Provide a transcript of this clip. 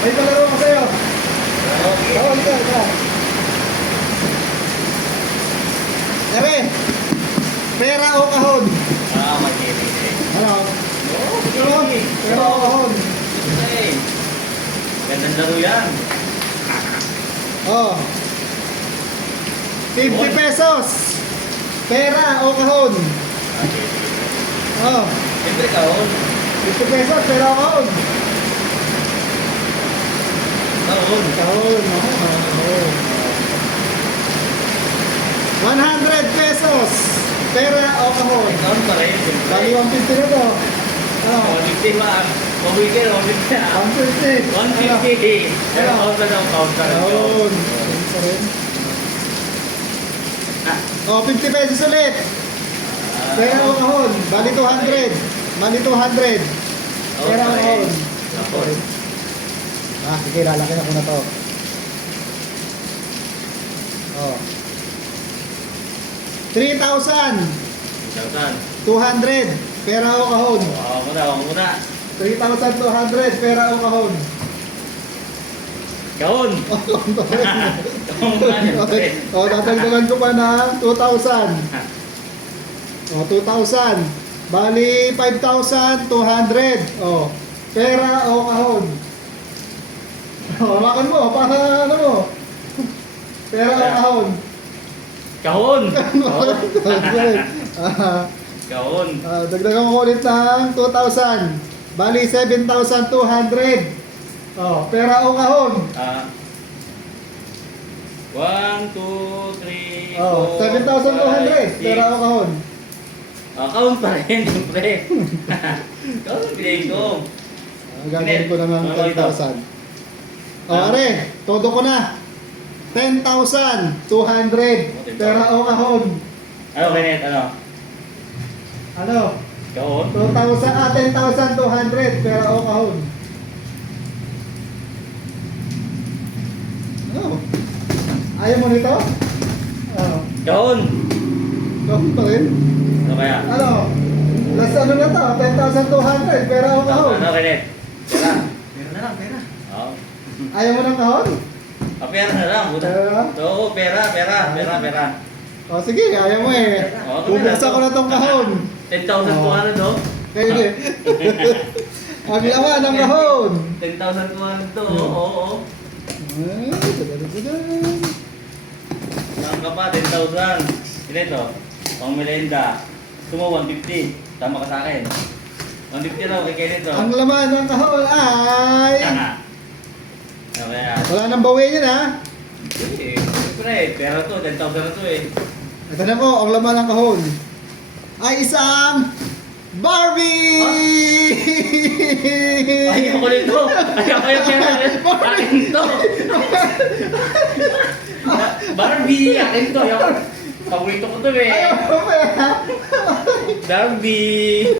May palaro ko sa'yo. Okay. Tawag ka, ito. Ere, pera o kahon? Makinig eh. Ano? Oo, makinig. Pera o kahon? Okay. Gandang laro yan. Oh. 50 pesos. Pera o kahon? Okay. Oh. Siyempre kahon. 50 pesos, pera o kahon? Kahon. Kahon. Oh. 100 pesos. Pera o kahon? Kahon pa rin. Bali 150 na to. Ano? 150 ba? Mabigay, 150 ah. 150. 150. Pero kahon pa daw, kahon pa rin. Kahon. Isa rin. Oh, 50 pesos ulit. Pera o kahon? Bali 200. Bali 200. Pera o kahon? Kahon. Sige, lalaki na ko na to. Oh. 3,000. 200. Pera o kahon? Ako muna. 3,200. Pera o kahon? Kahon. Kahon muna siyempre. Oh, tatagdagan ko pa ng 2,000. Oh, 2,000. Bali 5,200. Oh. Pera o kahon? Oh, hawakan mo para ano mo? Pera o kahon? Kahon. Ah, Kahon. dagdagan ko ulit ng 2,000. Bali 7,200. Oh, pera o kahon? 1, 2, 3, 4, Oh, 7,200. Pera o kahon? Kahon pa rin, siyempre. Kahon ang pinay ko. Gagawin ko naman 10,000. Oh, are, todo ko na. 10,200. Pera o kahon? Ano, Kenneth? Ano? Ano? Kahon? 10,200. Pera o kahon? Ano? Ayaw mo nito? Ano? Kahon! Kahon pa rin? Ano kaya? Ano? Last ano na to? 10,200. Pera o kahon? Ano, Kenneth? Pera. Meron na lang, pera. Oo. Ayaw mo ng kahon? Pera na lang. Buta. Pera? Oo, pera. O sige, ayaw mo eh. Bubuksan ko na tong kahon. 10,200 no? Kaya hindi. Ang laman ng kahon. 10,200 to. Oo. Ay, dadadadadan. Saan ka pa? 10,000. Ito, pang merenda. Gusto mo 150. Tama ka sa akin. 150 raw kay Kenneth to. Ang laman ng kahon ay... Ano kaya? Wala nang bawi yan ha. Eh, siyempre, pera to. 10,000 na to eh. Ito na po, ang laman ng kahon ay isang Barbie! Ay, ako nito. Ay, ako yung pera. Akin to. Barbie, akin to. Paborito ko to eh. Ayaw mo pera. Barbie.